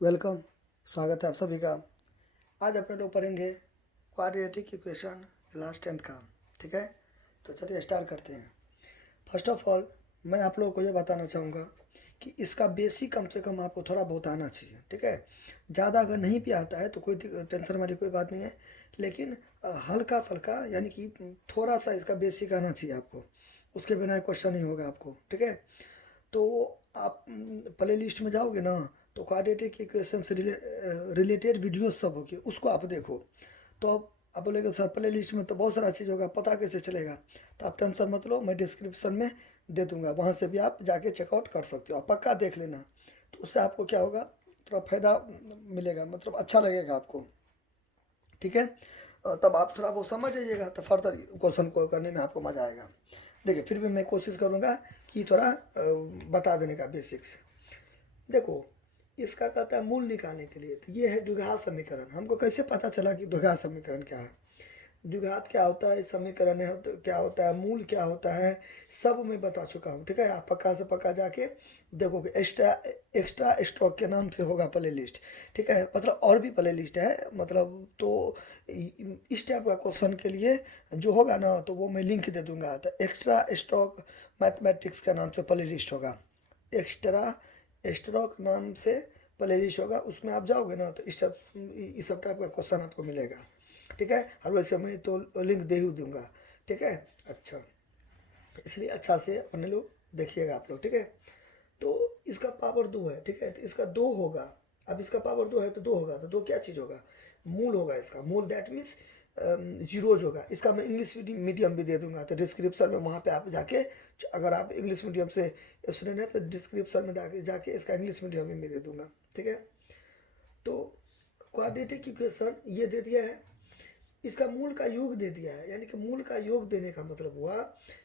Welcome. स्वागत है आप सभी का। आज अपने लोग पढ़ेंगे क्वाड्रेटिक इक्वेशन क्लास 10th का। ठीक है, तो चलिए स्टार्ट करते हैं। फर्स्ट ऑफ ऑल मैं आप लोगों को ये बताना चाहूँगा कि इसका बेसिक कम से कम आपको थोड़ा बहुत आना चाहिए। ठीक है, ज़्यादा अगर नहीं भी आता है तो कोई टेंशन वाली कोई बात नहीं है, लेकिन हल्का फुल्का यानी कि थोड़ा सा इसका बेसिक आना चाहिए आपको। उसके बिना क्वेश्चन नहीं होगा आपको। ठीक है, तो आप प्ले लिस्ट में जाओगे ना, तो क्वाड्रेटिक इक्वेशन से रिलेटेड वीडियो सब होगी, उसको आप देखो। तो आप बोलेगे सर प्ले लिस्ट में तो बहुत सारा चीज़ होगा, पता कैसे चलेगा? तो आप टेंशन मत लो, मैं डिस्क्रिप्शन में दे दूंगा, वहाँ से भी आप जाके चेकआउट कर सकते हो। आप पक्का देख लेना, तो उससे आपको क्या होगा, थोड़ा फ़ायदा मिलेगा, मतलब अच्छा लगेगा आपको। ठीक है, तब आप थोड़ा बहुत समझ जाइएगा, तो फर्दर क्वेश्चन को करने में आपको मज़ा आएगा। देखिए, फिर भी मैं कोशिश करूँगा कि थोड़ा बता देने का बेसिक्स। देखो, इसका कहता है मूल निकालने के लिए, तो ये है द्विघात समीकरण। हमको कैसे पता चला कि द्विघात समीकरण क्या है, द्विघात क्या होता है, समीकरण है तो क्या होता है, मूल क्या होता है, सब मैं बता चुका हूँ। ठीक है, आप पक्का से पक्का जाके देखोगे। एक्स्ट्रा एक्स्ट्रा स्टॉक के नाम से होगा प्ले लिस्ट। ठीक है, मतलब और भी प्ले लिस्ट है, मतलब तो इस टाइप का क्वेश्चन के लिए जो होगा ना, तो वो मैं लिंक दे दूंगा। तो एक्स्ट्रा स्टॉक मैथमेटिक्स के नाम से प्ले लिस्ट होगा, एक्स्ट्रा स्टॉक नाम से प्ले लिस्ट होगा। उसमें आप जाओगे ना, तो इस सब टाइप का क्वेश्चन आपको मिलेगा। ठीक है, और वैसे मैं तो लिंक दे ही दूंगा। ठीक है, अच्छा, इसलिए अच्छा से अपने लोग देखिएगा आप लोग। ठीक है, तो इसका पावर 2 है। ठीक है, तो इसका 2 होगा। अब इसका पावर 2 है तो 2 होगा, तो 2 क्या चीज़ होगा, मूल होगा इसका। मूल दैट मीन्स जीरोज होगा। इसका मैं इंग्लिश मीडियम भी दे दूंगा, तो डिस्क्रिप्शन में वहाँ पे आप जाके, अगर आप इंग्लिश मीडियम से स्टूडेंट हैं तो डिस्क्रिप्शन में जाके जाके इसका इंग्लिश मीडियम भी दे दूंगा। ठीक है, तो क्वाड्रेटिक इक्वेशन ये दे दिया है, इसका मूल का योग दे दिया है। यानी कि मूल का योग देने का मतलब हुआ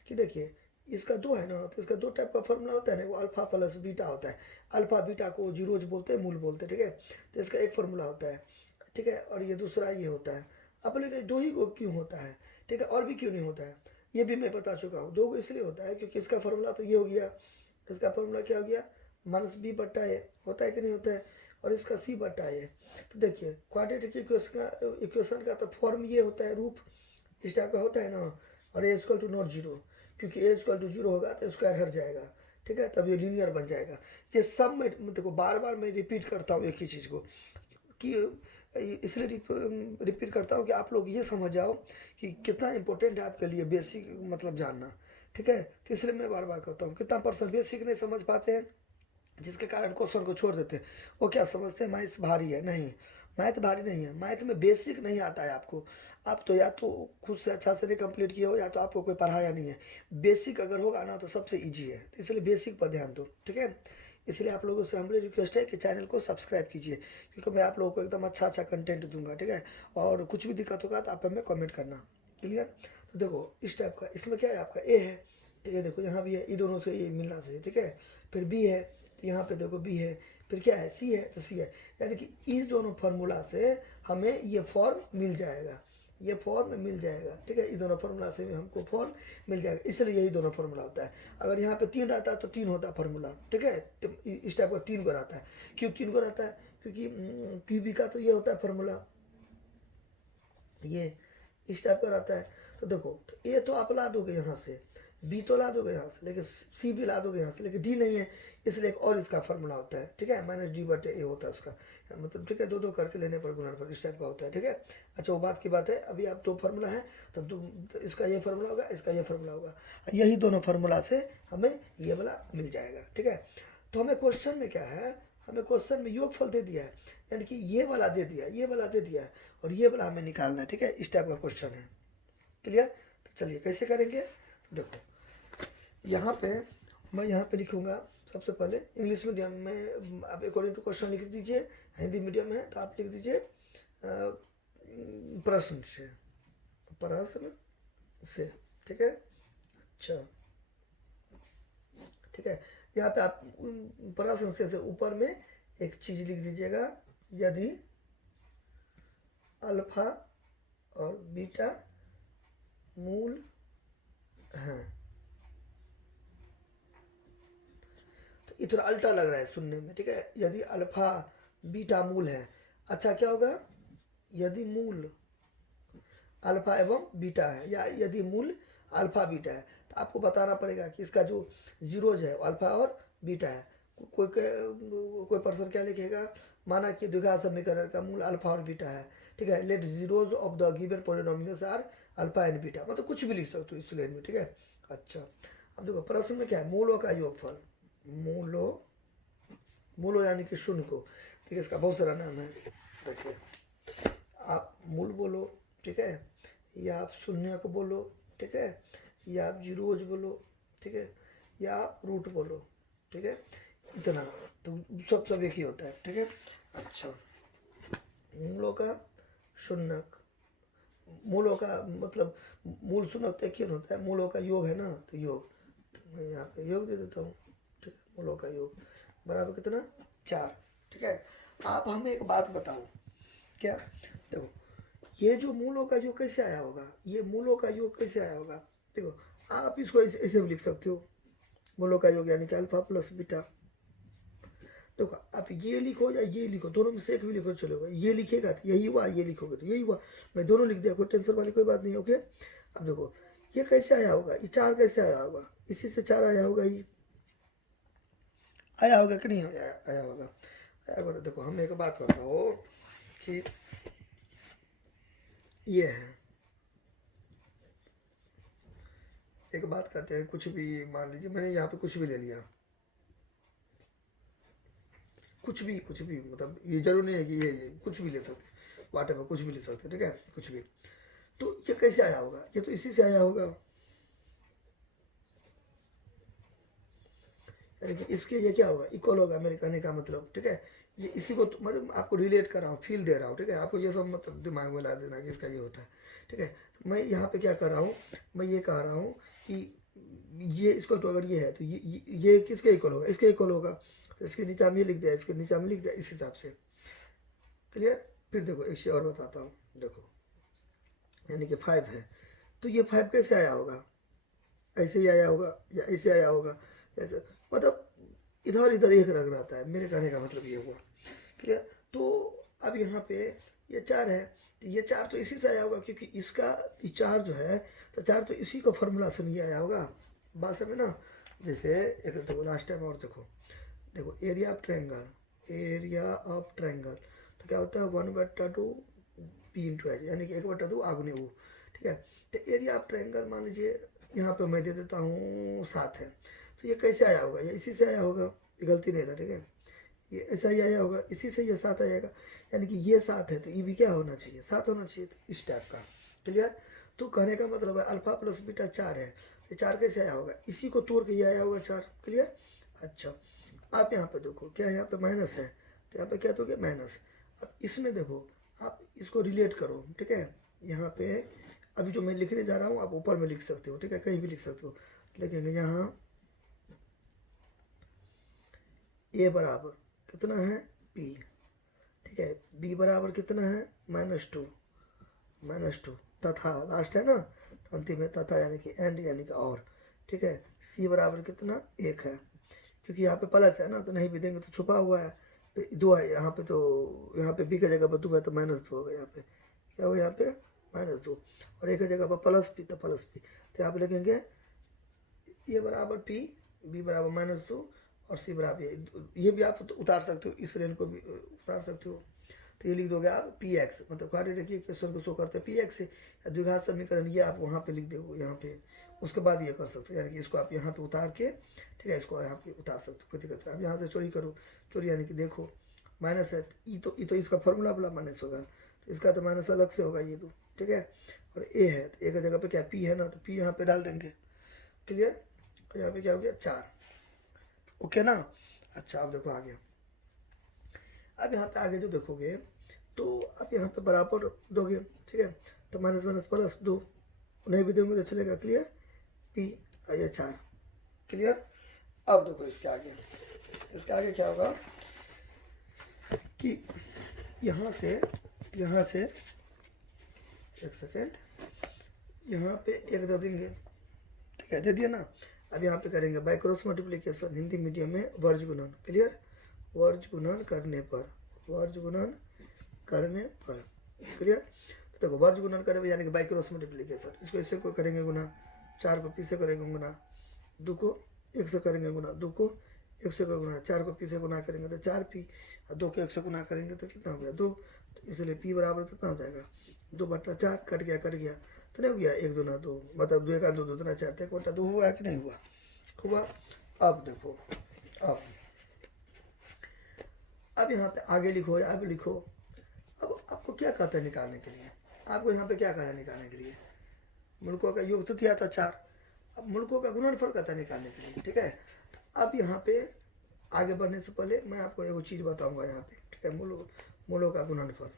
कि देखिए, इसका 2 है ना, तो इसका 2 टाइप का फॉर्मूला होता है ना, वो अल्फा प्लस बीटा होता है। अल्फा बीटा को जीरोज बोलते हैं, मूल बोलते हैं। ठीक है, तो इसका एक फार्मूला होता है। ठीक है, और ये दूसरा ये होता है। अब बोले 2 ही को क्यों होता है, ठीक है, और भी क्यों नहीं होता है, ये भी मैं बता चुका हूँ। 2 को इसलिए होता है क्योंकि इसका फार्मूला तो ये हो गया, इसका फार्मूला क्या हो गया, माइनस बी बट्टा ए, होता है कि नहीं होता है, और इसका सी बट्टा ए। तो देखिए, क्वाड्रेटिक इक्वेशन का तो फॉर्म ये होता है, रूप इस टाइप का होता है ना, और ए इक्वल टू नॉट जीरो, क्योंकि ए इक्वल टू जीरो होगा तो स्क्वायर हट जाएगा। ठीक है, तब ये लीनियर बन जाएगा। ये सब मैं देखो बार बार मैं रिपीट करता हूँ एक ही चीज़ को, कि इसलिए रिपीट करता हूँ कि आप लोग ये समझ जाओ कि कितना इंपॉर्टेंट है आपके लिए बेसिक मतलब जानना। ठीक है, तो इसलिए मैं बार बार कहता हूँ, कितना परसेंट बेसिक नहीं समझ पाते हैं, जिसके कारण क्वेश्चन को छोड़ देते हैं। वो क्या समझते हैं, मैथ्स भारी है। नहीं, मैथ भारी नहीं है, मैथ में बेसिक नहीं आता है आपको। आप तो या तो खुद से अच्छा से नहीं कंप्लीट किए हो, या तो आपको कोई पढ़ाया नहीं है। बेसिक अगर होगा ना तो सबसे ईजी है, तो इसलिए बेसिक पर ध्यान दो। ठीक है, इसलिए आप लोगों से हमारी रिक्वेस्ट है कि चैनल को सब्सक्राइब कीजिए, क्योंकि मैं आप लोगों को एकदम अच्छा अच्छा कंटेंट दूंगा। ठीक है, और कुछ भी दिक्कत होगा तो आप हमें कमेंट करना। क्लियर? तो देखो इस टाइप का, इसमें क्या है, आपका ए है, तो ये देखो यहाँ भी है, ये दोनों से ये मिलना चाहिए। ठीक है, फिर बी है, तो यहाँ पे देखो बी है, फिर क्या है, सी है, तो सी है। यानी कि इस दोनों फार्मूला से हमें ये फॉर्म मिल जाएगा, ये फॉर्म मिल जाएगा। ठीक है, इस दोनों फार्मूला से भी हमको फॉर्म मिल जाएगा, इसलिए यही दोनों फार्मूला होता है। अगर यहाँ पे 3 रहता है तो 3 होता है फार्मूला। ठीक है, तो इस टाइप का 3 को रहता है। क्यों 3 को रहता है, क्योंकि क्यूबी का तो ये होता है फार्मूला, ये इस टाइप का रहता है। तो देखो, तो ए तो आप ला दोगे यहाँ से, बी तो ला दोगे यहाँ से, लेकिन सी भी ला दोगे यहाँ से, लेकिन डी नहीं है, इसलिए एक और इसका फार्मूला होता है। ठीक है, माइनस डी बटे ए होता है उसका, मतलब ठीक है, दो दो करके लेने पर गुणनफल इस टाइप का होता है। ठीक है, अच्छा वो बात की बात है। अभी आप 2 फार्मूला है, तो इसका ये फार्मूला होगा, इसका ये फार्मूला होगा, यही दोनों फार्मूला से हमें ये वाला मिल जाएगा। ठीक है, तो हमें क्वेश्चन में क्या है, हमें क्वेश्चन में योगफल दे दिया है, यानी कि ये वाला दे दिया, ये वाला दे दिया, और ये वाला हमें निकालना है। ठीक है, इस टाइप का क्वेश्चन है। क्लियर? तो चलिए कैसे करेंगे, तो देखो यहाँ पे मैं यहाँ पे लिखूँगा। सबसे पहले इंग्लिश मीडियम में आप अकॉर्डिंग टू क्वेश्चन लिख दीजिए, हिंदी मीडियम है तो आप लिख दीजिए प्रश्न से, प्रश्न से। ठीक है, अच्छा, ठीक है, यहाँ पे आप प्रश्न से ऊपर में एक चीज़ लिख दीजिएगा, यदि अल्फा और बीटा मूल हैं। तो ये थोड़ा अल्टा लग रहा है सुनने में। ठीक है, यदि अल्फा बीटा मूल है। अच्छा क्या होगा, यदि मूल अल्फा एवं बीटा है या यदि मूल अल्फा बीटा है तो आपको बताना पड़ेगा कि इसका जो जीरोज है अल्फा और बीटा है। कोई पर्सन क्या लिखेगा, माना कि द्विघात समीकरण का मूल अल्फा और बीटा है, ठीक है, let zeros of the given polynomials are alpha and beta, मतलब कुछ भी लिख सकते हो इस लाइन में, ठीक है। अच्छा अब देखो प्रश्न में क्या है, मूलों का योगफल, मूलो यानी कि शून्य को, ठीक है, इसका बहुत सारा नाम है। देखिए आप मूल बोलो, ठीक है, या आप शून्य को बोलो, ठीक है, या आप जीरोज बोलो, ठीक है, या आप रूट बोलो, ठीक है, इतना तो सब एक ही होता है, ठीक है। अच्छा मूलों का शून्यक, मूलों का मतलब मूल शून्यक एक ही होता है, मूलों का योग है ना, तो योग, तो मैं यहाँ पे योग दे देता हूँ, ठीक है, मूलों का योग बराबर कितना 4, ठीक है। आप हमें एक बात बताओ, क्या देखो ये जो मूलों का योग कैसे आया होगा, ये मूलों का योग कैसे आया होगा, देखो आप इसको ऐसे भी लिख सकते हो, मूलों का योग यानी कि अल्फा प्लस बीटा। देखो आप ये लिखो या ये लिखो, दोनों में से एक भी लिखो चलेगा, ये लिखेगा तो यही हुआ, ये लिखोगे तो यही हुआ, मैं दोनों लिख दिया, कोई टेंशन वाली कोई बात नहीं, ओके। अब देखो ये कैसे आया होगा, ये 4 कैसे आया होगा, इसी से 4 आया होगा, ये आया होगा कि नहीं आया होगा, आया होगा। देखो हमें एक बात बताओ कि ये है, एक बात कहते हैं, कुछ भी मान लीजिए मैंने यहाँ पे कुछ भी ले लिया, कुछ भी मतलब ये जरूर नहीं है कि ये कुछ भी ले सकते हैं, वाटर में कुछ भी ले सकते हैं, ठीक है, कुछ भी, तो ये कैसे आया होगा, ये तो इसी से आया होगा, यानी कि इसके ये क्या होगा, इक्वल होगा, मेरे कहने का मतलब, ठीक है, ये इसी को मतलब आपको रिलेट कर रहा हूँ, फील दे रहा हूँ, ठीक है, आपको ये सब मतलब दिमाग में ला देना कि इसका ये होता है, ठीक है। तो मैं यहाँ पे क्या कर रहा हूँ, मैं ये कह रहा हूँ कि ये इसको तो अगर ये है तो ये किसके इक्वल होगा, इसके इक्वल होगा, तो इसके नीचे हम ये लिख दिया, इसके नीचे हम लिख दिया, इस हिसाब से, क्लियर। फिर देखो एक चीज़ और बताता हूँ, देखो यानी कि 5 है, तो ये 5 कैसे आया होगा, ऐसे ही आया होगा या ऐसे आया होगा, ऐसे मतलब इधर इधर एक रंग रहता है, मेरे कहने का मतलब ये हुआ, क्लियर। तो अब यहाँ पे ये 4 है, तो ये 4 तो इसी से आया होगा, क्योंकि इसका 4 जो है, तो 4 तो इसी को फॉर्मूला से नहीं आया होगा, बात समझ ना। जैसे एक देखो लास्ट टाइम और देखो area of triangle, area of triangle तो क्या होता है 1/2 पी इंटू एच, यानी कि 1/2 आगुने वो, ठीक है। तो एरिया ऑफ ट्रायंगल मान लीजिए यहाँ पे मैं दे देता हूँ 7 है, तो ये कैसे आया होगा, ये इसी से आया होगा, ये गलती नहीं था, ठीक है, ये ऐसा ही आया होगा, इसी से ये 7 आएगा, यानी कि ये 7 है तो ये भी क्या होना चाहिए, 7 होना चाहिए, तो इस टाइप का, क्लियर। तो कहने का मतलब है अल्फा प्लस बीटा 4 है, ये 4 कैसे आया होगा, इसी को तोड़ के ये आया होगा 4, क्लियर। अच्छा आप यहाँ पे देखो क्या यहाँ पे माइनस है, तो यहाँ पे क्या दोगे माइनस। अब इसमें देखो आप इसको रिलेट करो, ठीक है, यहाँ पे अभी जो मैं लिखने जा रहा हूँ आप ऊपर में लिख सकते हो, ठीक है, कहीं भी लिख सकते हो, लेकिन यहाँ ए बराबर कितना है पी, ठीक है, बी बराबर कितना है -2 तथा, लास्ट है ना, तो अंतिम में तथा यानी कि एंड यानी कि और, ठीक है, सी बराबर कितना 1 है, क्योंकि यहाँ पे प्लस है ना, तो नहीं भी देंगे तो छुपा हुआ है, तो 2 है यहाँ पे, तो यहाँ पे बी की जगह पर 2 है तो -2 होगा, यहाँ पे क्या होगा, यहाँ पे -2, और एक जगह पर प्लस पी तो प्लस पी, तो यहाँ पे लिखेंगे ए बराबर पी, बी बराबर -2 और सी बराबर ये भी आप उतार सकते हो, इस रेंज को भी उतार सकते हो, तो ये लिख दोगे आप पी एक्स, मतलब क्वाड्रेटिक इक्वेशन को शो करते हैं पी एक्स से, या द्विघात समीकरण ये आप वहाँ पे लिख दोगे यहाँ पे, उसके बाद ये कर सकते हो, यानी कि इसको आप यहाँ पे उतार के, ठीक है, इसको यहाँ पे उतार सकते हो, कोई दिक्कत नहीं। अब यहाँ से चोरी करो, चोरी यानी कि देखो माइनस है, ये तो इसका फॉर्मूला वाला माइनस होगा, तो इसका तो माइनस अलग से होगा ये तो, ठीक है, और ए है तो ए की जगह पे क्या पी है ना, तो पी यहाँ पे डाल देंगे, क्लियर। यहाँ पे क्या हो गया 4, ओके ना। अच्छा अब देखो आगे, अब यहाँ पे आगे जो देखोगे तो अब यहाँ पे बराबर दोगे, ठीक है, तो -++2 नहीं भी दोगे तो चलेगा, क्लियर, पी या 4, क्लियर। अब देखो इसके आगे क्या होगा कि यहाँ से एक सेकेंड, यहाँ पे 1 दे देंगे, ठीक है, दे दिया ना। अब यहाँ पे करेंगे by cross multiplication, Hindi medium में वर्ज गुणन, क्लियर, वर्ज गुणन करने पर वर्ज गुणन करने पर। क्लियर। तो देखो वर्ज गुणन करने पर यानी कि बाई क्रॉस मल्टीप्लीकेशन, इसको इससे को करेंगे गुना, 4 को पी से करेंगे गुना, 2 को 1 से करेंगे गुना, 2 को 1 से गुना, 4 को पी से गुना करेंगे तो 4p, और 2 को 1 से गुना करेंगे तो कितना हो गया 2। तो इसलिए p बराबर कितना हो जाएगा 2/4। कट गया तो नहीं हो गया 1 2 2, मतलब 2 1 2 2 4 तो 1/2 हुआ है कि नहीं हुआ, हुआ। अब देखो अब यहाँ पे आगे लिखो, अब लिखो। अब आपको क्या कहता है निकालने के लिए, आपको यहाँ पे क्या कहना है निकालने के लिए, मुल्कों का योग तो दिया था 4, अब मुल्कों का गुणनफल कहता है निकालने के लिए। ठीक है। तो अब यहाँ पे आगे बढ़ने से पहले मैं आपको एक चीज़ बताऊंगा यहाँ पे। ठीक है। मूलों का गुणनफल,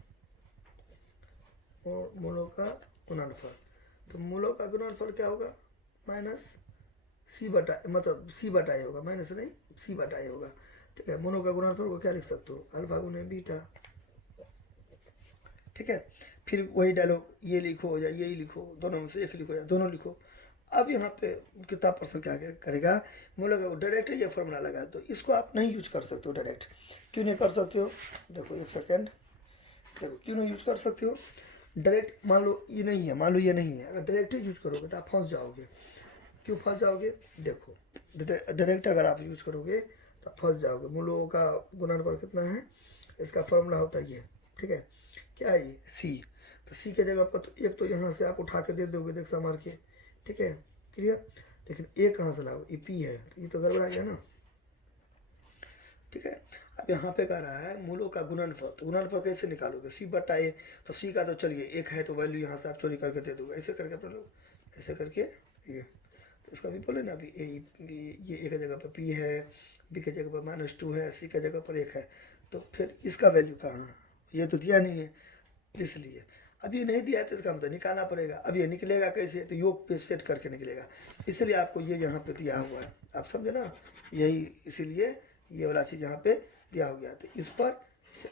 मूलों का गुणनफल। तो मूलों का गुणनफल क्या होगा, माइनस सी बटा, मतलब सी बटा ए होगा, माइनस नहीं सी बटा ए होगा। ठीक है। मूलों का गुणनफल को क्या लिख सकते हो, अल्फा गुने बीटा। ठीक है। फिर वही डायलॉग, ये लिखो या यही लिखो, दोनों में से एक लिखो या दोनों लिखो। अब यहाँ पे कितना परसेंट क्या करेगा, मूलों का डायरेक्ट ये फॉर्मूला लगा, तो इसको आप नहीं यूज कर सकते हो डायरेक्ट। क्यों नहीं कर सकते हो, देखो एक सेकेंड, देखो क्यों नहीं यूज कर सकते हो डायरेक्ट। मान लो ये नहीं है, मान लो ये नहीं है, अगर डायरेक्ट यूज करोगे तो आप फंस जाओगे। क्यों फंस जाओगे, देखो डायरेक्ट अगर आप यूज करोगे तो फंस जाओगे। मूलों का गुणनफल कितना है, इसका फॉर्मूला होता है ये। ठीक है। क्या है ये, सी। तो सी के जगह पर तो एक तो यहाँ से आप उठा के दे दोगे, देख मार के। ठीक है। क्लियर। लेकिन ए कहाँ से लाओगे, ये पी है, तो ये तो गड़बड़ा गया ना। ठीक है। अब यहाँ पे कह रहा है मूलों का गुणनफल, तो गुणनफल कैसे निकालोगे, सी बटा ए। तो सी का तो चलिए एक है, तो वैल्यू यहाँ से आप चोरी करके दे दोगे, ऐसे करके अपने लोग, ऐसे करके ये। तो इसका भी बोले ना अभी ये ए की जगह पर पी है, बी की जगह पर -2 है, सी की जगह पर 1 है। तो फिर इसका वैल्यू कहाँ, ये तो दिया नहीं है, इसलिए अब ये नहीं दिया है तो इसका मतलब निकालना पड़ेगा। अब ये निकलेगा कैसे, तो योग पे सेट करके निकलेगा, इसलिए आपको ये यहाँ पे दिया हुआ है, आप समझे ना, यही इसीलिए ये वाला चीज़ यहाँ पे दिया हो गया। तो इस पर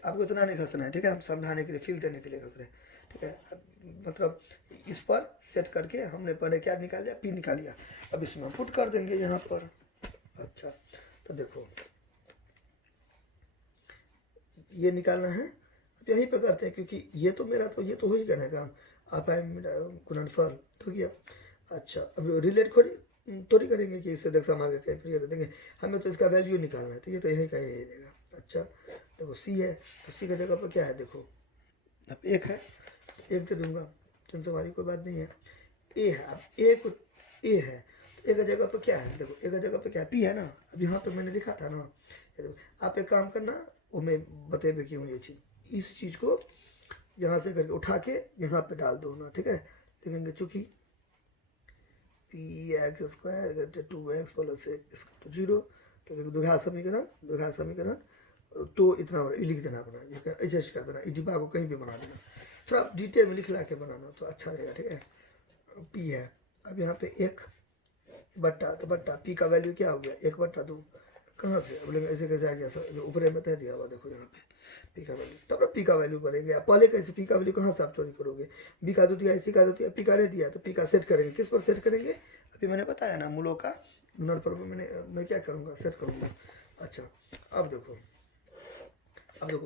आपको इतना नहीं घसना है। ठीक है। हम समझाने के लिए, फील देने के लिए घस रहे हैं। ठीक है। मतलब इस पर सेट करके हमने पहले क्या निकाल लिया, पी निकाल लिया। अब इसमें हम पुट कर देंगे यहाँ पर। अच्छा, तो देखो ये निकालना है, अब यहीं पे करते हैं, क्योंकि ये तो मेरा तो ये तो हो ही करने काम, आप मेरा गुणनफल तो किया। अच्छा, अब रिलेट थोड़ी करेंगे कि इससे देख मार के कहीं फिर दे देंगे, हमें तो इसका वैल्यू निकालना है, तो ये तो यही का यही रहेगा। अच्छा, देखो सी है, तो सी की जगह पर क्या है, देखो अब 1 है, 1 दे दूंगा, टेंशन वाली कोई बात नहीं है। ए है, अब ए है, तो ए की जगह पर क्या है, देखो ए की जगह पर क्या है, पी है ना। अब यहाँ पे मैंने लिखा था ना, आप एक काम करना, वो मैं बतेबे क्यों ये चीज़, इस चीज़ को यहाँ से करके उठा के यहाँ पे डाल दो ना। ठीक है। लिखेंगे चूँकि px² 2x + x 0, तो द्विघात समीकरण तो इतना लिख देना अपना, ये एडजस्ट कर देना, इस डिब्बा को कहीं भी बना देना, थोड़ा डिटेल में लिख ला के बनाना तो अच्छा रहेगा। ठीक है। p है, अब यहाँ पे 1 बट्टा, तो बट्टा p का वैल्यू क्या हो गया 1/2, कहाँ से, अब लेकिन ऐसे कैसे आ गया सर, जो ऊपर में तय दिया हुआ, देखो यहाँ पे पी का वैल्यू, तब पी का वैल्यू बढ़ेंगे। पहले कैसे पी का वैल्यू कहाँ से आप चोरी करोगे, बी का 2 दिया, सी का 2 दिया, पी का नहीं दिया, तो पी का सेट करेंगे, किस पर सेट करेंगे, अभी मैंने बताया ना, मूलों का गुणनफल पर मैं क्या करूँगा, सेट करूँगा। अच्छा, अब देखो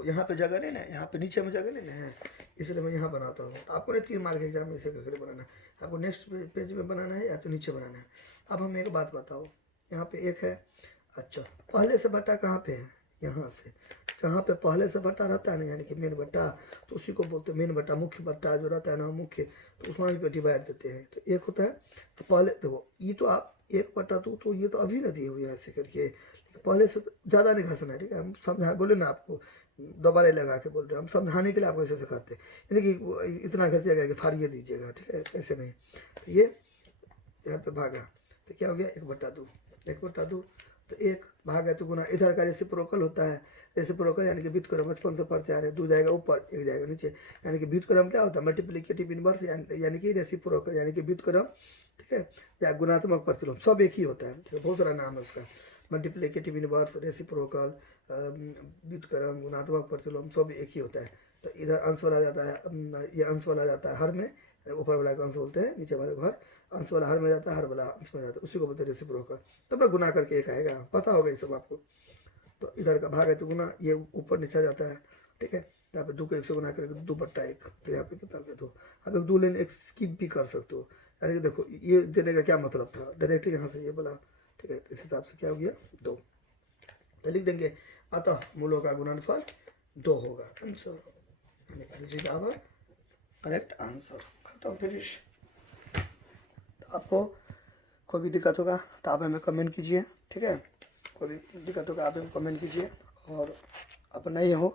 यहाँ पे जगह नहीं ना, यहाँ पे नीचे में जगह नहीं ना है, इसलिए मैं यहाँ बनाता हूँ। तो आपको नहीं 3 मार्क के एग्जाम में ऐसे करके बनाना है, आपको नेक्स्ट पेज में बनाना है या तो नीचे बनाना है। अब हम एक बात बताओ, यहाँ पे 1 है। अच्छा, पहले से बट्टा कहाँ पे है, यहाँ से, जहाँ पे पहले से बट्टा रहता है ना, यानी कि मेन बट्टा, तो उसी को बोलते हैं मेन बट्टा, मुख्य बट्टा जो रहता है ना मुख्य, तो उसमें वहीं पर डिवाइड देते हैं, तो 1 होता है। तो पहले देखो ये तो आप 1/2, तो ये तो अभी ना दिए हुए हैं ऐसे करके, पहले से ज़्यादा नहीं घसना है। ठीक है। हम समझा बोले ना आपको, दोबारा लगा के बोल रहे हैं, हम समझाने के लिए आपको ऐसे करते हैं, यानी कि इतना घसिएगा कि फाड़िए दीजिएगा। ठीक है, ऐसे नहीं। तो ये यहाँ पे भागा, तो क्या हो गया 1/2, 1/2, तो 1 भागा तो गुना, इधर का रेसिप्रोकल होता है, रेसिप्रोकल यानी कि व्युत्क्रम, बचपन से पढ़ते आ रहे हैं, 2 जाएगा ऊपर 1 जाएगा नीचे, यानी कि व्युत्क्रम क्या होता है, मल्टीप्लिकेटिव इनवर्स, यानी कि रेसिप्रोकल यानी कि व्युत्क्रम। ठीक है, या गुणात्मक प्रतिलोम, सब एक ही होता है। ठीक है, बहुत सारा नाम है उसका, मल्टीप्लिकेटिव इनवर्स, रेसिप्रोकल, व्युत्क्रम, गुणात्मक प्रतिलोम, सब एक ही होता है। तो इधर अंश वाला जाता है, ये अंश वाला जाता है हर में, ऊपर वाला को अंश बोलते हैं, नीचे वाले को हर, अंश वाला हर में जाता है, हर वाला अंश में जाता है, उसी को बोलते हैं रेसिप्रोकल। तब ना गुना करके 1 आएगा, पता होगा ये सब आपको। तो इधर का भाग है तो गुना, ये ऊपर नीचे जाता है, ठीक है। तो यहाँ पे 2 को 1 से गुना करके 2 बट्टा 1, तो यहाँ पे कितना हो गया 2। अब एक 2 लाइन एक स्किप भी कर सकते हो, यानी कि देखो ये देने का क्या मतलब था, डायरेक्टली यहाँ से ये बोला, ठीक है। इस हिसाब से क्या हो गया 2, तो लिख देंगे अतः मूलों का गुणनफल 2 होगा आंसर, यानी आवर करेक्ट आंसर। खत्म, फिनिश। तो आपको कोई भी दिक्कत होगा तो आप हमें कमेंट कीजिए, ठीक है। कोई भी दिक्कत होगा आप हमें कमेंट कीजिए, और आप नए हो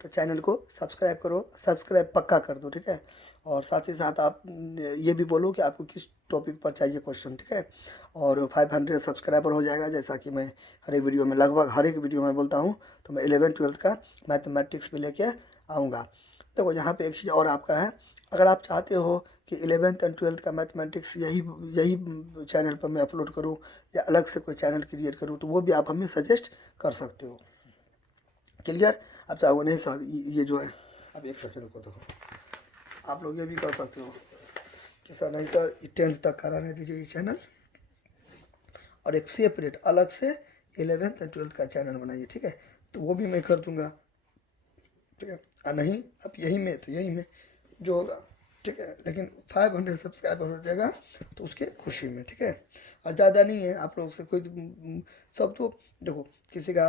तो चैनल को सब्सक्राइब करो, सब्सक्राइब पक्का कर दो, ठीक है। और साथ ही साथ आप ये भी बोलो कि आपको किस टॉपिक पर चाहिए क्वेश्चन, ठीक है। और 500 सब्सक्राइबर हो जाएगा, जैसा कि मैं हर एक वीडियो में, लगभग हर एक वीडियो में बोलता हूँ, तो मैं 11th-12th का मैथमेटिक्स भी लेके आऊँगा। देखो यहाँ पे एक चीज़ और आपका है, अगर आप चाहते हो कि 11th एंड 12th का मैथमेटिक्स यही यही चैनल पर मैं अपलोड करूँ या अलग से कोई चैनल क्रिएट करूँ, तो वो भी आप हमें सजेस्ट कर सकते हो। क्लियर? आप चाहो नहीं सर ये जो है, अब एक सेकंड को देखो, आप लोग ये भी कर सकते हो कि सर नहीं सर 10th तक कराने दीजिए ये चैनल, और एक सेपरेट अलग से 11th एंड 12th का चैनल बनाइए, ठीक है। तो वो भी मैं कर दूँगा, ठीक है। नहीं अब यही में तो यही में जो होगा, ठीक है। लेकिन 500 सब्सक्राइबर हो जाएगा तो उसके खुशी में, ठीक है। और ज़्यादा नहीं है आप लोग से कोई, सब तो देखो किसी का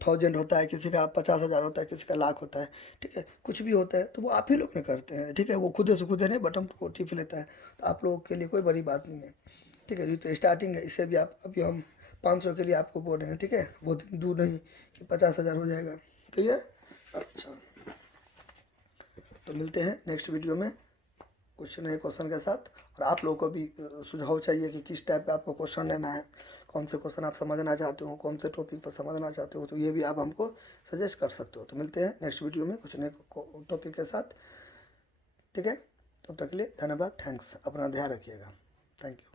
1000 होता है, किसी का 50,000 होता है, किसी का लाख होता है, ठीक है। कुछ भी होता है तो वो आप ही लोग ने करते हैं, ठीक है। वो खुद से खुद नहीं बटन को टिप लेता है, तो आप लोगों के लिए कोई बड़ी बात नहीं है, ठीक है। ये तो स्टार्टिंग है, इससे भी आप अभी हम 500 के लिए आपको बोल रहे हैं, ठीक है। वो दिन दूर नहीं कि 50,000 हो जाएगा, क्लियर? अच्छा, तो मिलते हैं नेक्स्ट वीडियो में कुछ नए क्वेश्चन के साथ। और आप लोगों को भी सुझाव चाहिए कि किस टाइप का आपको क्वेश्चन लेना है, कौन से क्वेश्चन आप समझना चाहते हो, कौन से टॉपिक पर समझना चाहते हो, तो ये भी आप हमको सजेस्ट कर सकते हो। तो मिलते हैं नेक्स्ट वीडियो में कुछ नए टॉपिक के साथ, ठीक है। तब तक के लिए धन्यवाद, थैंक्स, अपना ध्यान रखिएगा, थैंक यू।